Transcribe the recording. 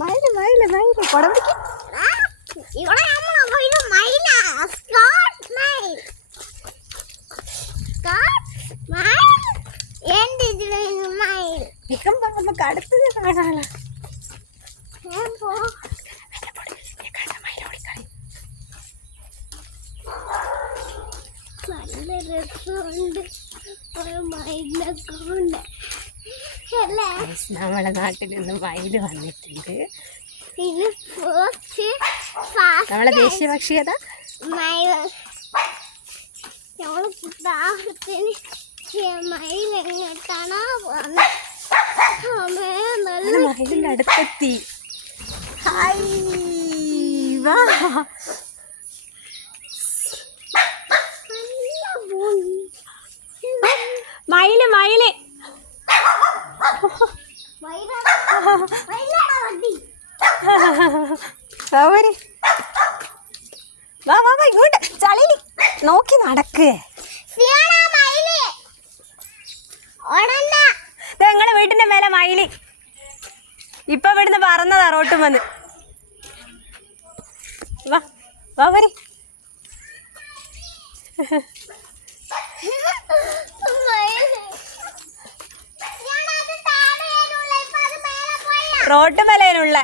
മയിൽ മയിൽ മയിൽ. കുടം പിടിക്ക്. ഇവിടെ മയിലാ. Scott മയിൽ. നിൽക്കുമ്പോ നമുക്ക് അടുത്തത് കാണാലോ ഞാൻ പോ. നല്ല രസമുണ്ട്. ഒരു മയിലിനെ നമ്മളെ നാട്ടിൽ നിന്ന് മയിൽ വന്നിട്ടുണ്ട്. നമ്മളെ ദേശീയ പക്ഷി ഏതാ? മയിൽ. മയിൽ മയിലിന്റെ അടുത്തെത്തി. ഹായ് വാ നല്ല ഭംഗി. മയിൽ മയിൽ വാ വാ വാ ഇങ്ങോട്ട്. ചളിയിൽ. നോക്കി നടക്ക്. നിങ്ങളെ വീട്ടിന്റെ മേലെ മയിൽ. ഇപ്പൊ ഇവിടുന്ന് പറന്നതാ റോട്ടും വന്ന്. വാ വാ പോരെ റോഡ് മലയിലുള്ള